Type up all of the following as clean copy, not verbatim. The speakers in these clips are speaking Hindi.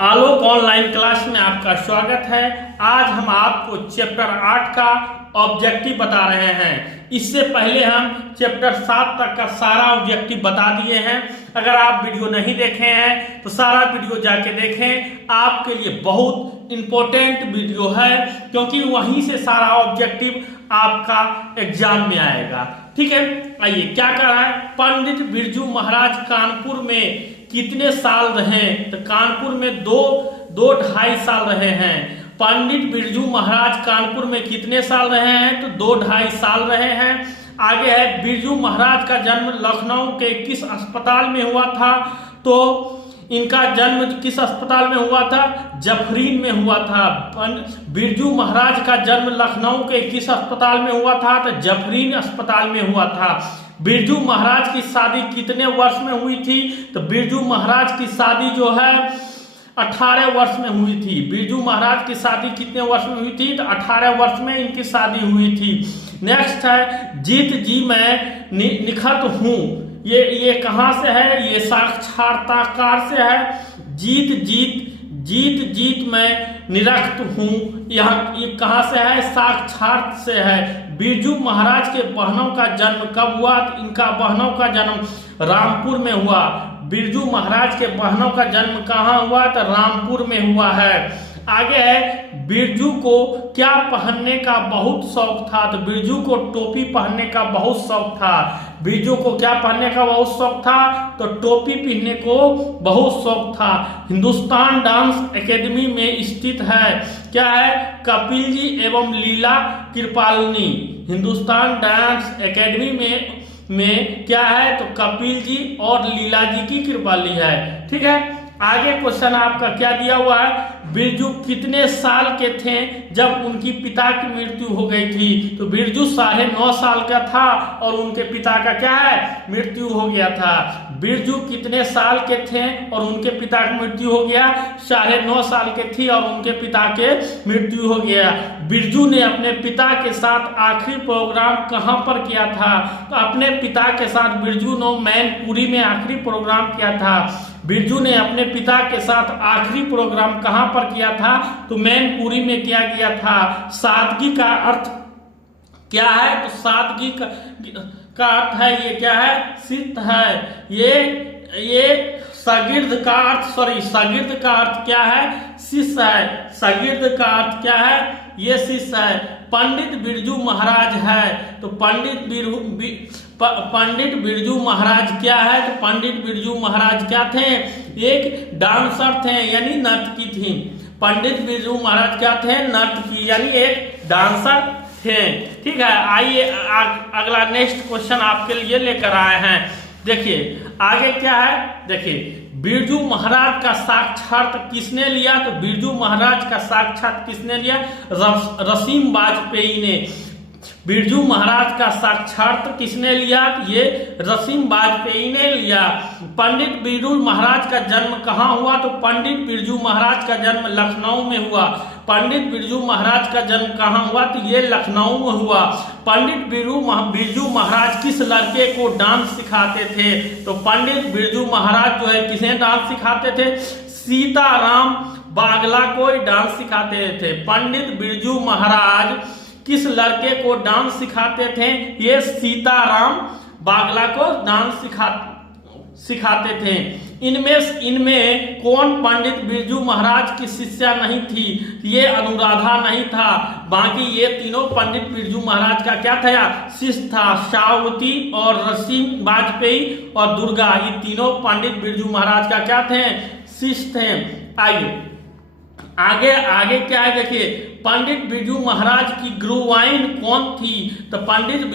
आलोक ऑनलाइन क्लास में आपका स्वागत है। आज हम आपको चैप्टर 8 का ऑब्जेक्टिव बता रहे हैं। इससे पहले हम चैप्टर 7 तक का सारा ऑब्जेक्टिव बता दिए हैं। अगर आप वीडियो नहीं देखे हैं तो सारा वीडियो जाके देखें, आपके लिए बहुत इंपॉर्टेंट वीडियो है, क्योंकि वहीं से सारा ऑब्जेक्टिव आपका एग्जाम में आएगा। ठीक है, आइए क्या कर रहा है। पंडित बिरजू महाराज कानपुर में कितने साल रहे? तो कानपुर में दो ढाई साल रहे हैं। पंडित बिरजू महाराज कानपुर में कितने साल रहे हैं? तो 2-2.5 साल रहे हैं। आगे है, बिरजू महाराज का जन्म लखनऊ के किस अस्पताल में हुआ था? तो इनका जन्म किस अस्पताल में हुआ था? जफरीन में हुआ था। बिरजू महाराज का जन्म लखनऊ के किस अस्पताल में हुआ था? तो जफरीन अस्पताल में हुआ था। बिरजू महाराज की शादी कितने वर्ष में हुई थी? तो बिरजू महाराज की शादी जो है 18 वर्ष में हुई थी। बिरजू महाराज की शादी कितने वर्ष में हुई थी? तो 18 वर्ष में इनकी शादी हुई थी। नेक्स्ट है, जीत जी मैं निखत हूँ। ये कहाँ से है? ये साक्षात्कार से है। जीत मैं निरक्त हूँ, ये कहाँ से है? साक्षात से है। बिरजू महाराज के बहनों का जन्म कब हुआ? तो इनका बहनों का जन्म रामपुर में हुआ। बिरजू महाराज के बहनों का जन्म कहाँ हुआ? तो रामपुर में हुआ है। आगे है, बिरजू को क्या पहनने का बहुत शौक था? तो बिरजू को टोपी पहनने का बहुत शौक था। बिरजू को क्या पहनने का बहुत शौक था? तो टोपी पहनने को बहुत शौक था। हिंदुस्तान डांस एकेडमी में स्थित है। क्या है? कपिल जी एवं लीला कृपालिनी। हिंदुस्तान डांस एकेडमी में क्या है? तो कपिल जी और लीला जी की कृपाली है। ठीक है, आगे क्वेश्चन आपका क्या दिया हुआ है? बिरजू कितने साल के थे जब उनकी पिता की मृत्यु हो गई थी? तो बिरजू 9.5 साल का था और उनके पिता का क्या है? मृत्यु हो गया था। बिरजू कितने साल के थे और उनके पिता की मृत्यु हो गया? 9.5 साल के थी और उनके पिता के मृत्यु हो गया। बिरजू ने अपने पिता के साथ आखिरी प्रोग्राम कहां पर किया था? तो अपने पिता के साथ बिरजू ने मैनपुरी में आखिरी प्रोग्राम किया था। बिरजू ने अपने पिता के साथ आखिरी प्रोग्राम कहां पर किया था? तो मैनपुरी में किया गया था। सादगी का अर्थ क्या है? तो सादगी का अर्थ है, ये क्या है? शिस्त है। ये शागिर्द का अर्थ क्या है? शिष्य है। शागिर्द का अर्थ क्या है? ये शिष्य है। पंडित बिरजू महाराज है। तो पंडित बिरजू महाराज क्या है? तो पंडित बिरजू महाराज क्या थे? एक डांसर थे, यानी नर्तकी थी। पंडित बिरजू महाराज क्या थे? नर्तकी, यानी एक डांसर थे। ठीक है, आइए अगला नेक्स्ट क्वेश्चन आपके लिए लेकर आए हैं। देखिए आगे क्या है। देखिए, बिरजू महाराज का साक्षात किसने लिया? तो बिरजू महाराज का साक्षात किसने लिया? रसीम वाजपेयी ने। बिरजू महाराज का साक्षात किसने लिया? ये रसीम वाजपेयी ने लिया। पंडित बिरजू महाराज का जन्म कहाँ हुआ? तो पंडित बिरजू महाराज का जन्म लखनऊ में हुआ। पंडित बिरजू महाराज का जन्म कहाँ हुआ? तो ये लखनऊ में हुआ। पंडित बिरजू महाराज किस लड़के को डांस सिखाते थे? तो पंडित बिरजू महाराज जो है किसे डांस सिखाते थे? सीताराम बागला को डांस सिखाते थे। पंडित बिरजू महाराज किस लड़के को डांस सिखाते थे? ये सीताराम बागला को डांस सिखाते थे। इनमें कौन पंडित बिरजू महाराज की शिष्या नहीं थी? ये अनुराधा नहीं था। बाकी ये तीनों पंडित बिरजू महाराज का क्या था? शिष्य था। शावती और रसीम वाजपेयी और दुर्गा, ये तीनों पंडित बिरजू महाराज का क्या थे? शिष्य थे। आइए आगे क्या है। देखिए, पंडित बिरजू महाराज की गुरुवाइन कौन थी? तो पंडित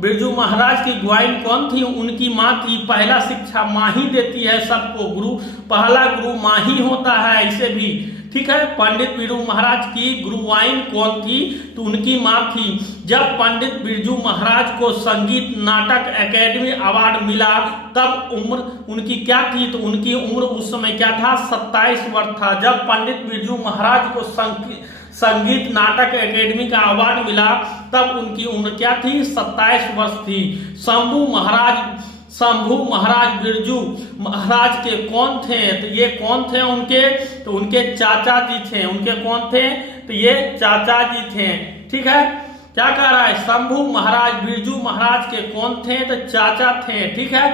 बिरजू महाराज की गुरुवाइन कौन थी? उनकी माँ थी। पहला शिक्षा माँ ही देती है सबको। पहला गुरु माँ ही होता है, ऐसे भी। ठीक है, पंडित बिरजू महाराज की गुरुवाइन कौन थी? तो उनकी माँ थी। जब पंडित बिरजू महाराज को संगीत नाटक एकेडमी अवार्ड मिला तब उम्र उनकी क्या थी? तो उनकी उम्र उस समय क्या था? 27 वर्ष था। जब पंडित बिरजू महाराज को संगीत नाटक एकेडमी का अवार्ड मिला तब उनकी उम्र क्या थी? 27 वर्ष थी। शंभू महाराज शंभू महाराज बिरजू महाराज के कौन थे? तो ये कौन थे उनके? तो उनके चाचा जी थे। उनके कौन थे? तो ये चाचा जी थे। ठीक है, क्या कह रहा है? शंभू महाराज बिरजू महाराज के कौन थे? तो चाचा थे। ठीक है,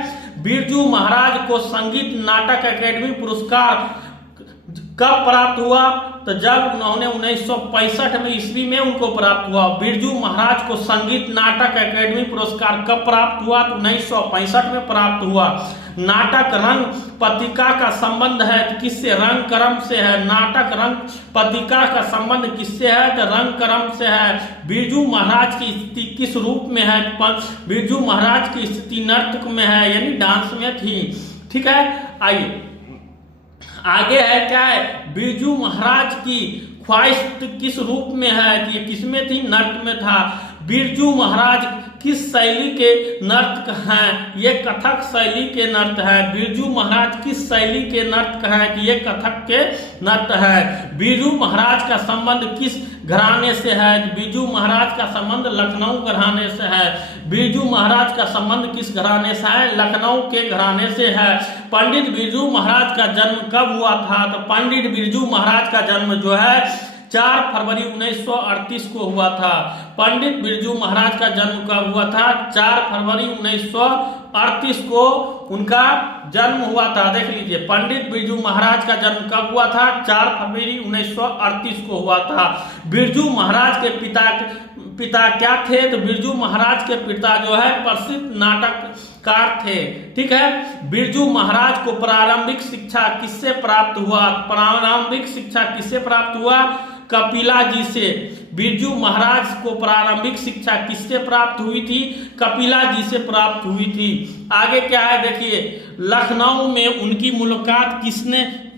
बिरजू महाराज को संगीत नाटक अकेडमी पुरस्कार कब प्राप्त हुआ? तो जब उन्होंने 1965 में ईस्वी में उनको प्राप्त हुआ। बिरजू महाराज को संगीत नाटक अकेडमी पुरस्कार कब प्राप्त हुआ? तो 1965 में प्राप्त हुआ। नाटक रंग पत्रिका का संबंध है तो किससे? रंग कर्म से है। नाटक रंग पत्रिका का संबंध किससे है? तो रंग कर्म से है। बिरजू महाराज की स्थिति किस रूप में है? बिरजू महाराज की स्थिति नर्तक में है, यानी डांस में थी। ठीक है, आइए आगे है, क्या है? बिरजू महाराज की ख्वाहिश किस रूप में है? कि ये किस में थी? नर्त में था। बिरजू महाराज किस शैली के नर्तक हैं? ये कथक शैली के नर्त है। बिरजू महाराज किस शैली के नर्तक हैं? कि ये कथक के नर्त है। बिरजू महाराज का संबंध किस घराने से है? बिरजू महाराज का संबंध लखनऊ घराने से है। बिरजू महाराज का संबंध किस घराने से है? लखनऊ के घराने से है। पंडित बिरजू महाराज का जन्म कब हुआ था? तो पंडित बिरजू महाराज का जन्म जो है 4 फरवरी 1938 को हुआ था। पंडित बिरजू महाराज का जन्म कब हुआ था? 4 फरवरी 1938 को उनका जन्म हुआ था। देख लीजिए, पंडित बिरजू महाराज का जन्म कब हुआ था? 4 फरवरी 1938 को हुआ था। बिरजू महाराज के पिता क्या थे? तो बिरजू महाराज के पिता जो है प्रसिद्ध नाटककार थे। ठीक है, बिरजू महाराज को प्रारंभिक शिक्षा किससे प्राप्त हुआ? प्रारंभिक शिक्षा किससे प्राप्त हुआ? कपिला जी से। बिरजू महाराज को प्रारंभिक शिक्षा किससे प्राप्त हुई थी? कपिला जी से प्राप्त हुई थी। आगे क्या है देखिए, लखनऊ में उनकी मुलाकात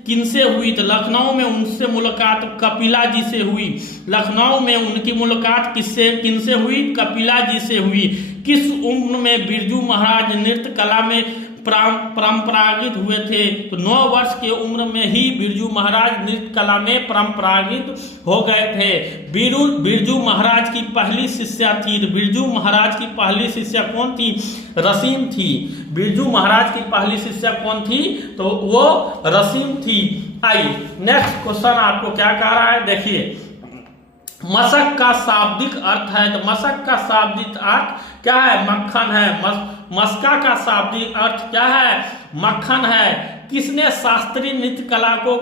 किनसे हुई? तो लखनऊ में उनसे मुलाकात कपिला जी से हुई। लखनऊ में उनकी मुलाकात किनसे हुई? कपिला जी से हुई। किस उम्र में बिरजू महाराज नृत्य कला में परंपरागत हुए थे? तो 9 वर्ष की उम्र में ही बिरजू महाराज नृत्य कला में परंपरागत हो गए थे। बिरजू महाराज की पहली शिष्या थी। तो बिरजू महाराज की पहली शिष्या कौन थी? रसीम थी। बिरजू महाराज की पहली शिष्या कौन थी? तो वो रसीम थी। आइए नेक्स्ट क्वेश्चन आपको क्या कह रहा है, देखिए। मशक का शाब्दिक अर्थ है। तो मशक का शाब्दिक अर्थ क्या है? मक्खन है। मस्का का शाब्दिक अर्थ क्या है? मक्खन है। किसने शास्त्रीय नृत्य कला को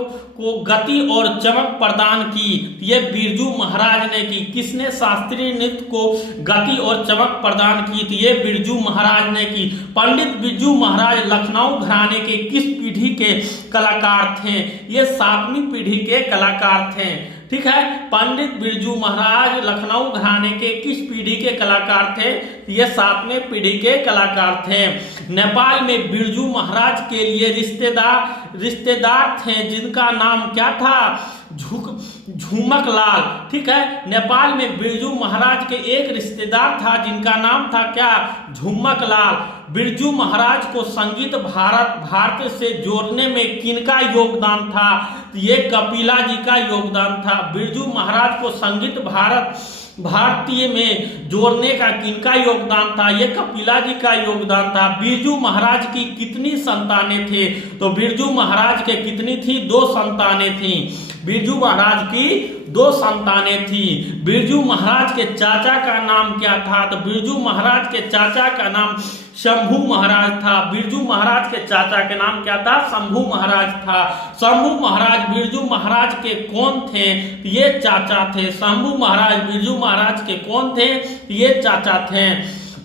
गति और चमक प्रदान की? ये बिरजू महाराज ने की। किसने शास्त्रीय नृत्य को गति और चमक प्रदान की? तो ये बिरजू महाराज ने की। पंडित बिरजू महाराज लखनऊ घराने के किस पीढ़ी के कलाकार थे? ये 7वीं पीढ़ी के कलाकार थे। ठीक है, पंडित बिरजू महाराज लखनऊ घराने के किस पीढ़ी के कलाकार थे? ये 7वें पीढ़ी के कलाकार थे। नेपाल में बिरजू महाराज के लिए रिश्तेदार थे जिनका नाम क्या था? झुमक लाल। ठीक है, नेपाल में बिरजू महाराज के एक रिश्तेदार था जिनका नाम था क्या? झुमक लाल। बिरजू महाराज को संगीत भारत से जोड़ने में किनका योगदान था? ये कपिला जी का योगदान था। बिरजू महाराज को संगीत भारतीय में जोड़ने का किनका योगदान था? ये कपिला जी का योगदान था। बिरजू महाराज की कितनी संतानें थे? तो बिरजू महाराज के कितनी थी? 2 संतानें थी। बिरजू महाराज की 2 संतानें थी। बिरजू महाराज के चाचा का नाम क्या था? तो बिरजू महाराज के चाचा का नाम शंभू महाराज था। बिरजू महाराज के चाचा के नाम क्या था? शंभू महाराज था। शंभू महाराज बिरजू महाराज के कौन थे? ये चाचा थे। शंभू महाराज बिरजू महाराज के कौन थे? ये चाचा थे।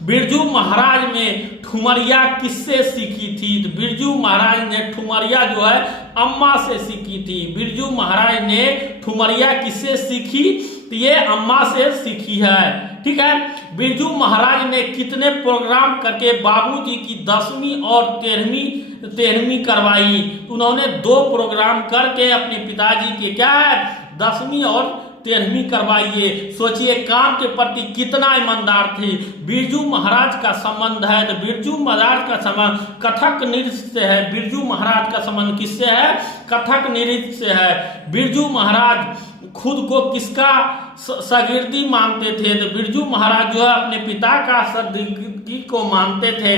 बिरजू महाराज ने ठुमरिया किससे सीखी थी? तो बिरजू महाराज ने ठुमरिया जो है अम्मा से सीखी थी। बिरजू महाराज ने ठुमरिया किससे सीखी? तो ये अम्मा से सीखी है। ठीक है, बिरजू महाराज ने कितने प्रोग्राम करके बाबूजी की 10वीं और 13वीं करवाई? उन्होंने 2 प्रोग्राम करके अपने पिताजी के क्या है 10वीं और 13वीं करवाइए। सोचिए काम के प्रति कितना ईमानदार थे। बिरजू महाराज का संबंध है तो बिरजू महाराज का संबंध कथक नृत्य से है। बिरजू महाराज का संबंध किससे है? कथक नृत्य से है। बिरजू महाराज खुद को किसका शागिर्दी मानते थे? तो बिरजू महाराज जो है अपने पिता का शागिर्दी को मानते थे।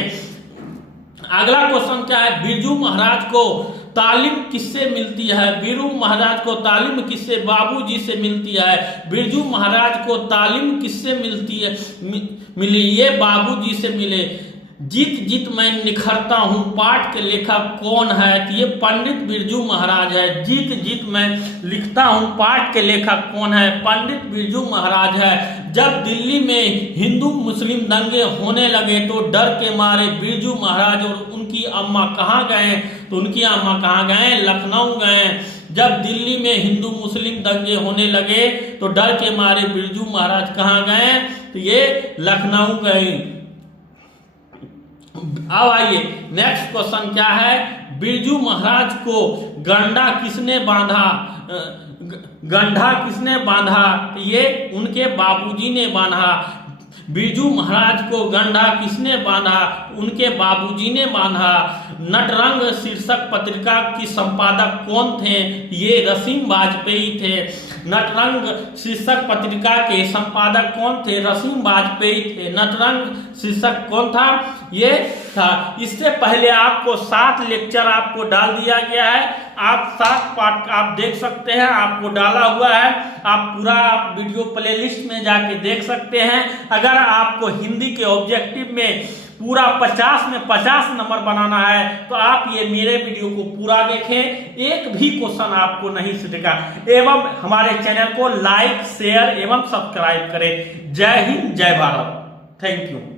अगला क्वेश्चन क्या है, बिरजू महाराज को तालीम किससे मिलती है? बिरजू महाराज को तालीम किससे? बाबूजी से मिलती है। बिरजू महाराज को तालीम किससे मिलती है? मिली, ये बाबूजी से मिले। जीत जीत मैं निखरता हूँ पाठ के लेखक कौन है? तो ये पंडित बिरजू महाराज है। जीत जीत मैं लिखता हूँ पाठ के लेखक कौन है? पंडित बिरजू महाराज है। जब दिल्ली में हिंदू मुस्लिम दंगे होने लगे तो डर के मारे बिरजू महाराज और उनकी अम्मा कहाँ गए? तो उनकी अम्मा कहाँ गए? लखनऊ गए। जब दिल्ली में हिंदू मुस्लिम दंगे होने लगे तो डर के मारे बिरजू महाराज कहाँ गए? तो ये लखनऊ गए। अब आइए नेक्स्ट क्वेश्चन क्या है, बिरजू महाराज को गंडा किसने बांधा? गंडा किसने बांधा? ये उनके बाबूजी ने बांधा। बिरजू महाराज को गंडा किसने बांधा? उनके बाबूजी ने बांधा। नटरंग शीर्षक पत्रिका की संपादक कौन थे? ये रसीम वाजपेयी थे। नटरंग शीर्षक पत्रिका के संपादक कौन थे? रसीम वाजपेयी थे। नटरंग शीर्षक कौन था? ये था। इससे पहले आपको 7 लेक्चर आपको डाल दिया गया है। आप 7 पार्ट आप देख सकते हैं, आपको डाला हुआ है। आप पूरा आप वीडियो प्लेलिस्ट में जाके देख सकते हैं। अगर आपको हिंदी के ऑब्जेक्टिव में पूरा 50 में 50 नंबर बनाना है तो आप ये मेरे वीडियो को पूरा देखें, एक भी क्वेश्चन आपको नहीं छूटेगा। एवं हमारे चैनल को लाइक शेयर एवं सब्सक्राइब करें। जय हिंद, जय भारत। Thank you.